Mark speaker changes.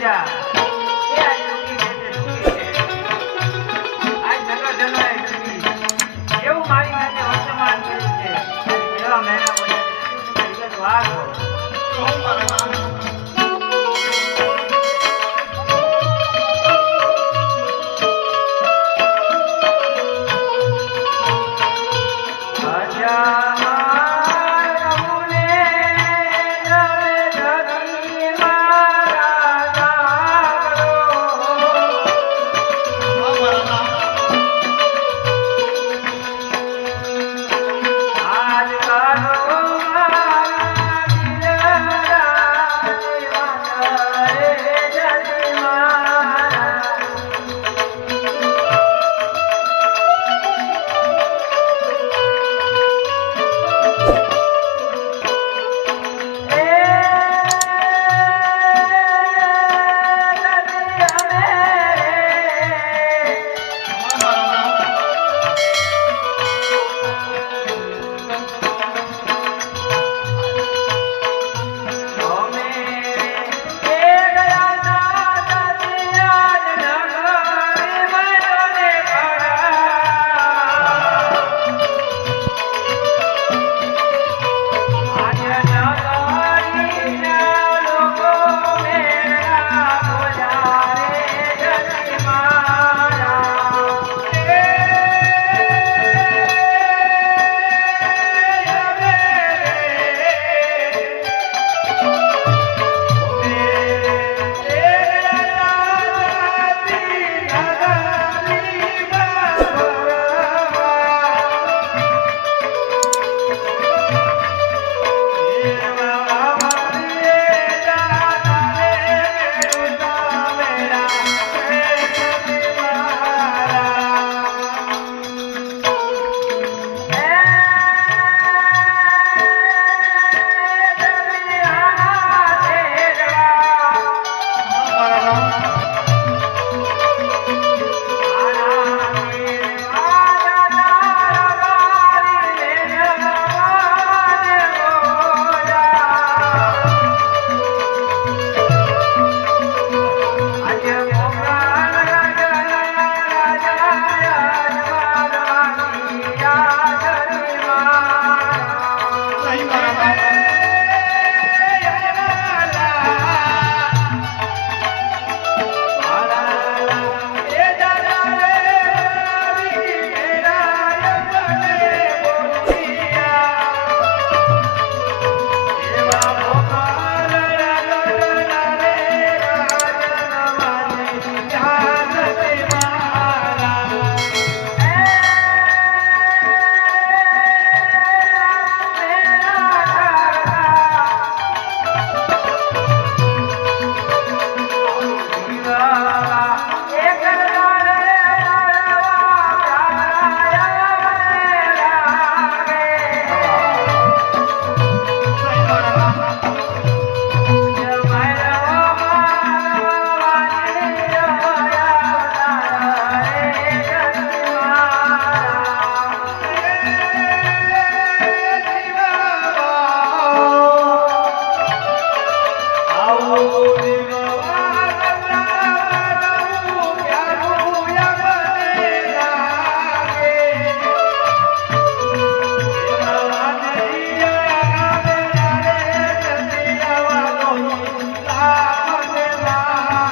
Speaker 1: Yeah.